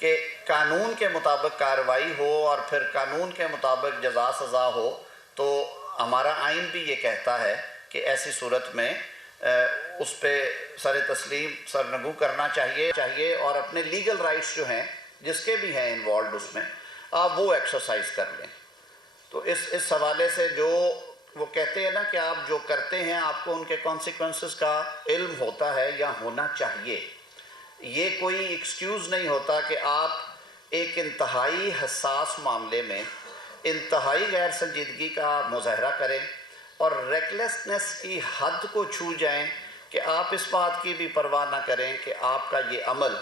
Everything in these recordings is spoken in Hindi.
कि कानून के मुताबिक कार्रवाई हो और फिर कानून के मुताबिक जज़ा सज़ा हो, तो हमारा आइन भी ये कहता है कि ऐसी सूरत में उस पर सर तस्लीम सरनगू करना चाहिए और अपने लीगल राइट्स जो हैं जिसके भी हैं इन्वॉल्व उसमें, आप वो एक्सरसाइज कर लें। तो इस हवाले से जो वो कहते हैं ना कि आप जो करते हैं आपको उनके कॉन्सिक्वेंसेस का इल्म होता है या होना चाहिए, ये कोई एक्सक्यूज़ नहीं होता कि आप एक इंतहाई हसास मामले में इंतहाई गैर संजीदगी का मुजाहरा करें और रेकलेसनेस की हद को छू जाएं कि आप इस बात की भी परवाह ना करें कि आपका ये अमल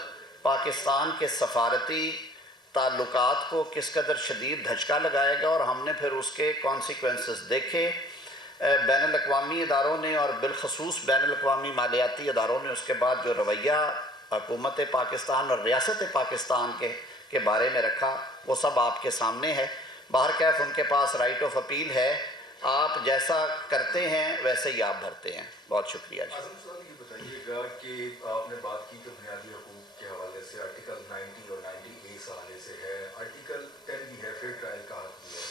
पाकिस्तान के सफारती ताल्लुकात को किस कदर शदीद धचका लगाएगा। और हमने फिर उसके कॉन्सिक्वेंसेस देखे। बैनुल-अक़वामी इदारों ने और बिलखसूस बैनुल-अक़वामी मालियाती इदारों ने उसके बाद जो रवैया हुकूमत पाकिस्तान और रियासत पाकिस्तान के बारे में रखा, वो सब आपके सामने है। बाहर कैफ उनके पास राइट ऑफ अपील है, आप जैसा करते हैं वैसे ही आप भरते हैं। बहुत शुक्रिया जी। आज़म साहब, ये बताइएगा कि आपने बात की कि बुनियादी हकूक़ के हवाले से आर्टिकल 90 और 90A के हवाले से है, आर्टिकल 10 भी है, फेयर ट्रायल का हक भी है,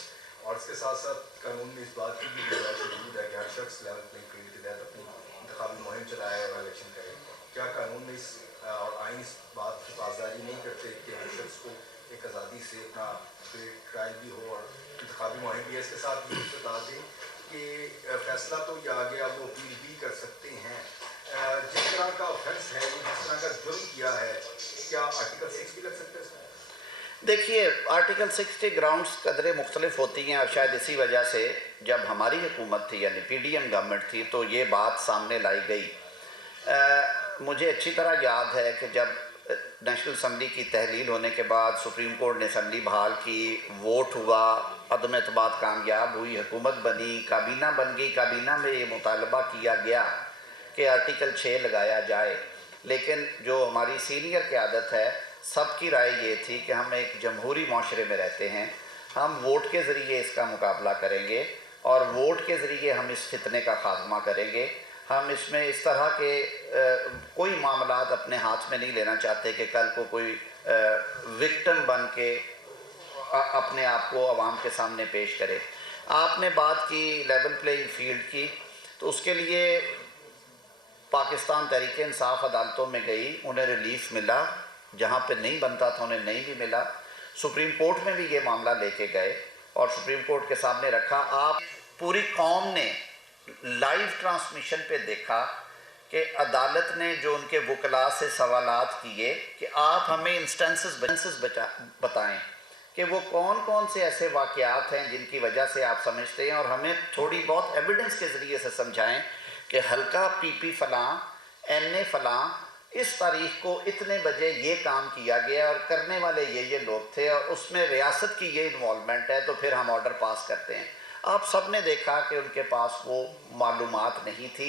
और इसके साथ साथ कानून में इस बात की भी गुंजाइश मौजूद है कि हर शख्स लेवल प्लेइंग फील्ड के तहत अपनी इंतखाबी मुहिम चलाए और इलेक्शन करे। क्या कानून में इस और आइन इस बात की पासदारी नहीं करते कि हर शख्स को एक आज़ादी से अपना फेयर ट्रायल भी हो और इंतखाबी मुहिम भी है? इसके साथ ये बता दें कि फैसला तो ये आ गया, वो अपील भी कर सकते हैं। जिस तरह का ऑफेंस है, जिस तरह का जुर्म किया है, क्या आर्टिकल 6 भी लग सकता है? देखिए, आर्टिकल 6 के ग्राउंड्स कदरे मुख्तलिफ होती हैं और शायद इसी वजह से जब हमारी हुकूमत थी यानी PDM गवर्नमेंट थी तो ये बात सामने लाई गई। मुझे अच्छी तरह याद है कि जब नेशनल असम्बली की तहलील होने के बाद सुप्रीम कोर्ट ने असम्बली बहाल की, वोट हुआ, अदम एतमाद कामयाब हुई, हुकूमत बनी, काबीना बन गई। काबीना में ये मुतालबा किया गया कि आर्टिकल 6 लगाया जाए, लेकिन जो हमारी सीनियर क़यादत है सबकी राय ये थी कि हम एक जमहूरी माशरे में रहते हैं, हम वोट के ज़रिए इसका मुकाबला करेंगे और वोट के ज़रिए हम इस फितने का खात्मा करेंगे। हम इसमें इस तरह के कोई मामलात अपने हाथ में नहीं लेना चाहते कि कल को कोई विक्टिम बन के अपने आप को आवाम के सामने पेश करे। आपने बात की लेवल प्लेइंग फील्ड की, तो उसके लिए पाकिस्तान तहरीक इंसाफ अदालतों में गई, उन्हें रिलीफ मिला, जहाँ पे नहीं बनता था उन्हें नहीं भी मिला। सुप्रीम कोर्ट में भी ये मामला लेके गए और सुप्रीम कोर्ट के सामने रखा। आप पूरी कौम ने लाइव ट्रांसमिशन पे देखा कि अदालत ने जो उनके वकला से सवालात किए कि आप हमें इंस्टेंसेस बताएं कि वो कौन कौन से ऐसे वाक़यात हैं जिनकी वजह से आप समझते हैं, और हमें थोड़ी बहुत एविडेंस के ज़रिए से समझाएं कि हल्का PP फ़लाँ, NA फ़लाँ, इस तारीख़ को इतने बजे ये काम किया गया और करने वाले ये लोग थे और उसमें रियासत की ये इन्वॉल्वमेंट है, तो फिर हम ऑर्डर पास करते हैं। आप सब ने देखा कि उनके पास वो मालूमात नहीं थी।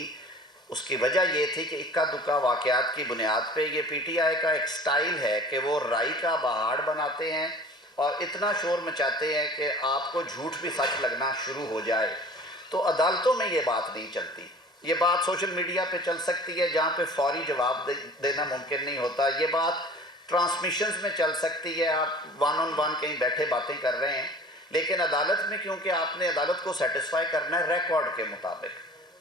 उसकी वजह ये थी कि इक्का दुक्का वाक़यात की बुनियाद पे ये PTI का एक स्टाइल है कि वो राई का पहाड़ बनाते हैं और इतना शोर मचाते हैं कि आपको झूठ भी सच लगना शुरू हो जाए। तो अदालतों में ये बात नहीं चलती। ये बात सोशल मीडिया पे चल सकती है जहाँ पे फौरी जवाब देना मुमकिन नहीं होता। ये बात ट्रांसमिशंस में चल सकती है, आप 1 on 1 कहीं बैठे बातें कर रहे हैं, लेकिन अदालत में क्योंकि आपने अदालत को सेटिस्फाई करना है रिकॉर्ड के मुताबिक,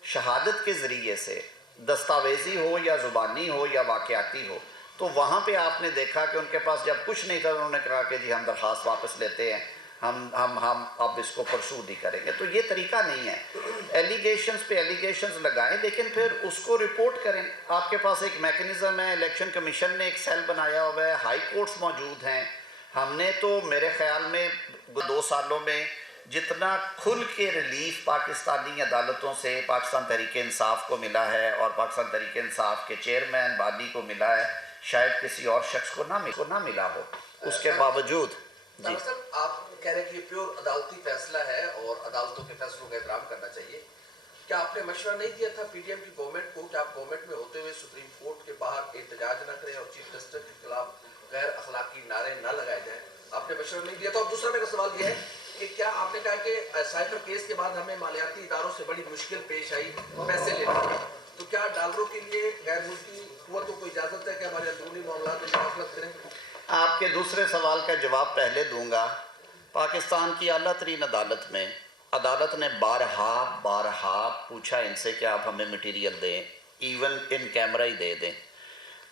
शहादत के ज़रिए से, दस्तावेज़ी हो या ज़ुबानी हो या वाक़याती हो, तो वहाँ पे आपने देखा कि उनके पास जब कुछ नहीं था उन्होंने कहा कि जी हम दरख्वास्त वापस लेते हैं, हम अब इसको परसू नहीं करेंगे। तो ये तरीका नहीं है। एलिगेशंस पे एलिगेशंस लगाएं, लेकिन फिर उसको रिपोर्ट करें। आपके पास एक मैकेनिज़्म है, इलेक्शन कमीशन ने एक सेल बनाया हुआ है, हाई कोर्ट्स मौजूद हैं। हमने तो मेरे ख्याल में 2 सालों में जितना खुल के रिलीफ पाकिस्तानी अदालतों से पाकिस्तान तहरीक इंसाफ को मिला है और पाकिस्तान तहरीक इंसाफ के चेयरमैन बादी को मिला है, शायद किसी और शख्स को ना मिला हो। उसके बावजूद जी आप कह रहे हैं कि ये प्योर अदालती फैसला है और अदालतों के फैसलों का एहतराम करना चाहिए। क्या आपने मशवरा नहीं दिया था PDM की गवर्नमेंट को कि आप गवर्नमेंट में होते हुए सुप्रीम कोर्ट के बाहर एहतजाज न करें और चीफ जस्टिस के खिलाफ गैर अखलाकी नारे न लगाए जाए? आपने मशवरा नहीं दिया। तो अब दूसरा मेरा सवाल यह है कि क्या आपने कहा कि साइफर केस के बाद हमें मालियाती इदारों से बड़ी मुश्किल पेश आई पैसे लेने, तो क्या डॉलरों के लिए गैर मुल्की कुव्वतों को इजाज़त है कि हमारे अंदरूनी मामला में मुदाखलत करें? आपके दूसरे सवाल का जवाब पहले दूंगा। पाकिस्तान की आला तरीन अदालत में अदालत ने बारहा पूछा इनसे कि आप हमें मटीरियल दें, इवन इन कैमरा ही दे दें।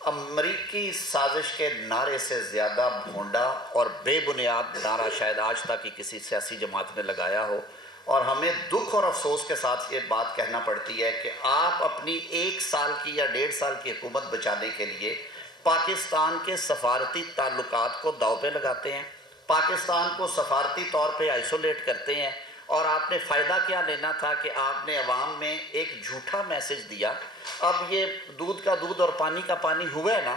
अमरीकी साजिश के नारे से ज़्यादा भोंडा और बेबुनियाद नारा शायद आज तक ही किसी सियासी जमात ने लगाया हो, और हमें दुख और अफसोस के साथ ये बात कहना पड़ती है कि आप अपनी 1 साल की या 1.5 साल की हुकूमत बचाने के लिए पाकिस्तान के सफारती ताल्लुकात को दाव पे लगाते हैं, पाकिस्तान को सफारती तौर पे आइसोलेट करते हैं, और आपने फ़ायदा क्या लेना था कि आपने अवाम में एक झूठा मैसेज दिया। अब ये दूध का दूध और पानी का पानी हुआ है ना,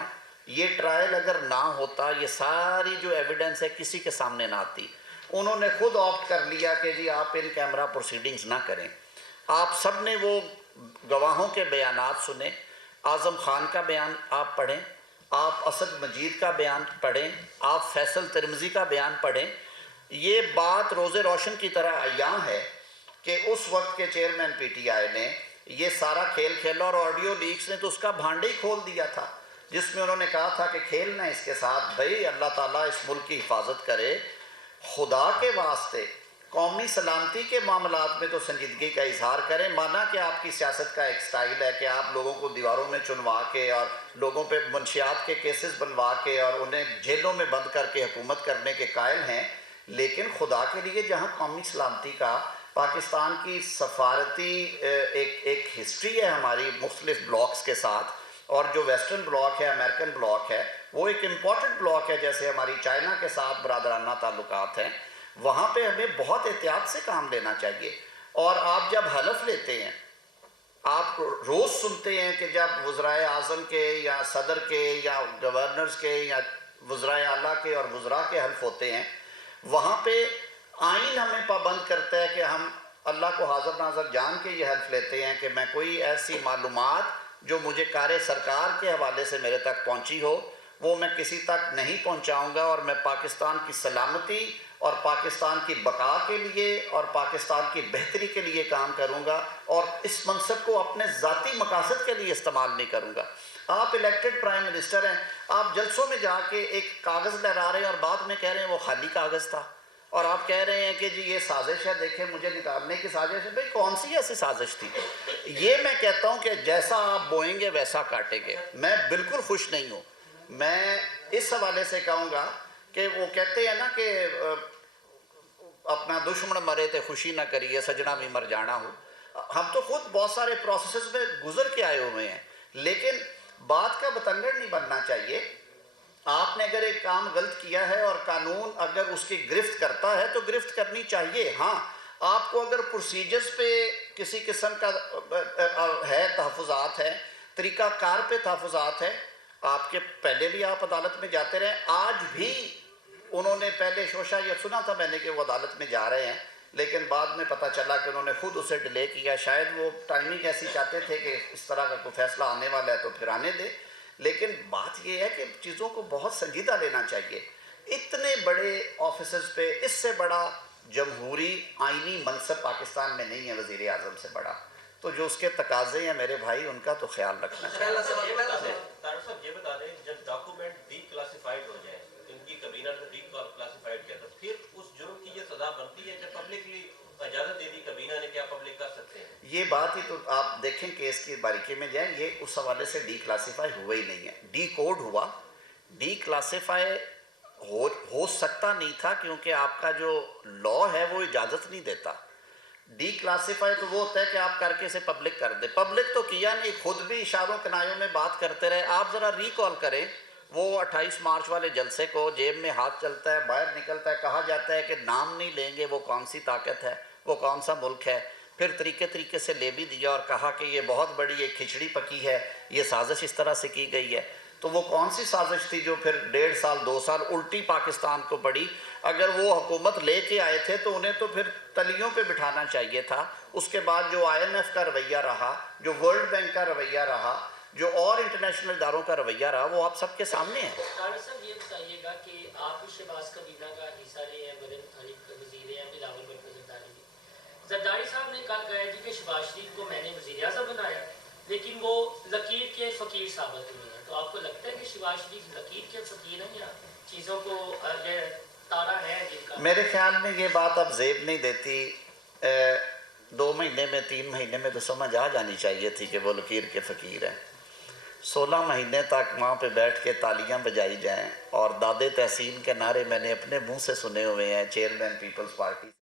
ये ट्रायल अगर ना होता, ये सारी जो एविडेंस है किसी के सामने ना आती। उन्होंने खुद ऑप्ट कर लिया कि जी आप इन कैमरा प्रोसीडिंग्स ना करें। आप सब ने वो गवाहों के बयानात सुने, आज़म खान का बयान आप पढ़ें, आप असद मजीद का बयान पढ़ें, आप फैसल तिरमिज़ी का बयान पढ़ें। ये बात रोज़े रोशन की तरह अयां है कि उस वक्त के चेयरमैन पीटीआई ने ये सारा खेल खेला, और ऑडियो लीक्स ने तो उसका भांडे ही खोल दिया था, जिसमें उन्होंने कहा था कि खेलना इसके साथ, भाई अल्लाह ताला इस मुल्क की हिफाजत करे, खुदा के वास्ते कौमी सलामती के मामलात में तो संजीदगी का इजहार करें। माना कि आपकी सियासत का एक स्टाइल है कि आप लोगों को दीवारों में चुनवा के और लोगों पे मंशियात के केसेस बनवा के और उन्हें जेलों में बंद करके हुकूमत करने के कायल हैं, लेकिन खुदा के लिए जहाँ कौमी सलामती का, पाकिस्तान की सफारती एक हिस्ट्री है हमारी मुख्तलिफ ब्लॉक्स के साथ, और जो वेस्टर्न ब्लॉक है, अमेरिकन ब्लॉक है, वो एक इम्पॉर्टेंट ब्लॉक है, जैसे हमारी चाइना के साथ बरादराना ताल्लुकात हैं, वहाँ पे हमें बहुत एहतियात से काम लेना चाहिए। और आप जब हलफ लेते हैं, आप रोज़ सुनते हैं कि जब वज़राए आज़म के या सदर के या गवर्नर्स के या वज़राए आला के और वज़रा के हल्फ होते हैं, वहाँ पे आइन हमें पाबंद करता है कि हम अल्लाह को हाज़िर नाज़र जान के ये हल्फ लेते हैं कि मैं कोई ऐसी मालूमात जो मुझे कार्य सरकार के हवाले से मेरे तक पहुँची हो, वो मैं किसी तक नहीं पहुँचाऊँगा, और मैं पाकिस्तान की सलामती और पाकिस्तान की बका के लिए और पाकिस्तान की बेहतरी के लिए काम करूँगा, और इस मनसब को अपने ज़ाती मकासद के लिए इस्तेमाल नहीं करूँगा। आप इलेक्टेड प्राइम मिनिस्टर हैं, आप जलसों में जाके एक कागज़ लहरा रहे हैं और बाद में कह रहे हैं वो खाली कागज़ था, और आप कह रहे हैं कि जी ये साजिश है, देखें मुझे निकालने की साजिश है। भाई कौन सी ऐसी साजिश थी? ये मैं कहता हूँ कि जैसा आप बोएंगे वैसा काटेंगे। मैं बिल्कुल खुश नहीं हूँ। मैं इस हवाले से कहूँगा कि वो कहते हैं ना कि अपना दुश्मन मरे थे खुशी ना करिए, सजना भी मर जाना हो। हम तो खुद बहुत सारे प्रोसेस में गुजर के आए हुए हैं, लेकिन बात का बतंगड़ नहीं बनना चाहिए। आपने अगर एक काम गलत किया है और कानून अगर उसकी गिरफ्त करता है तो गिरफ्त करनी चाहिए। हाँ, आपको अगर प्रोसीजर्स पे किसी किस्म का है, तहफ़्फ़ुज़ात है, तरीक़ाकार पे तहफ़्फ़ुज़ात है, आपके पहले भी आप अदालत में जाते रहे, आज भी उन्होंने पहले शोशा ये सुना था मैंने कि वो अदालत में जा रहे हैं, लेकिन बाद में पता चला कि उन्होंने खुद उसे डिले किया। शायद वो टाइमिंग ऐसी चाहते थे कि इस तरह का कोई फैसला आने वाला है तो फिर आने दे। लेकिन बात ये है कि चीज़ों को बहुत संजीदा लेना चाहिए। इतने बड़े ऑफिसर्स पे इससे बड़ा जमहूरी आइनी मनसब पाकिस्तान में नहीं है वज़ीर आज़म से बड़ा, तो जो उसके तकाज़े हैं मेरे भाई, उनका तो ख्याल रखना चाहिए। साहब ये बता दें, जब डॉक्यूमेंट डीक्लासिफाइड हो जाए, इनकी कबीना ने डीक्लासिफाइड किया, तो फिर उस जुर्म की ये सजा बनती है? जब पब्लिकली इजाज़त दे दी कबीना ने, क्या पब्लिक कर सकते हैं? ये बात ही तो आप देखें, केस की बारीकी में जाएं, ये उस हवाले से डीक्लासिफाई हुआ ही नहीं है। डी कोड हुआ, डीक्लासिफाई हो सकता नहीं था, क्योंकि आपका जो लॉ है वो इजाज़त नहीं देता। डीक्लासिफाई तो वो होता है कि आप करके इसे पब्लिक कर दे। पब्लिक तो किया नहीं, खुद भी इशारों कनायों में बात करते रहे। आप ज़रा रिकॉल करें वो 28 मार्च वाले जलसे को, जेब में हाथ चलता है, बाहर निकलता है, कहा जाता है कि नाम नहीं लेंगे, वो कौन सी ताकत है, वो कौन सा मुल्क है। फिर तरीके से ले भी दिया और कहा कि ये बहुत बड़ी एक खिचड़ी पकी है, ये साजिश इस तरह से की गई है। तो वो कौन सी साजिश थी जो फिर 1.5 साल 2 साल उल्टी पाकिस्तान को पड़ी? अगर वो हुकूमत लेके आए थे तो उन्हें तो फिर तलियों पे बिठाना चाहिए था। उसके बाद जो IMF का रवैया रहा, जो वर्ल्ड बैंक का रवैया रहा, जो और इंटरनेशनल इदारों का रवैया रहा, वो आप सबके सामने है। डॉक्टर साहब ये बताइएगा कि आप शहबाज कबीना का हिस्सा रहे हैं, बदन थानी वजीर हैं, बिलावल भुट्टो जरदारी भी। जरदारी साहब ने कल कहा जी कि शहबाज शरीफ को मैंने वजीर आज़म बनाया, लेकिन वो लकीर के फ़कीर साबित हुए हैं। तो आपको लगता है कि शहबाज शरीफ लकीर के फ़कीर हैं या चीज़ों को ये तारा है जिनका? मेरे ख्याल में ये बात अब जेब नहीं देती। 2 महीने में 3 महीने में तो समझ आ जानी चाहिए थी कि वो लकीर के फ़कीर हैं। 16 महीने तक वहाँ पे बैठ के तालियां बजाई जाएं और दादे तहसीन के नारे मैंने अपने मुंह से सुने हुए हैं चेयरमैन पीपल्स पार्टी।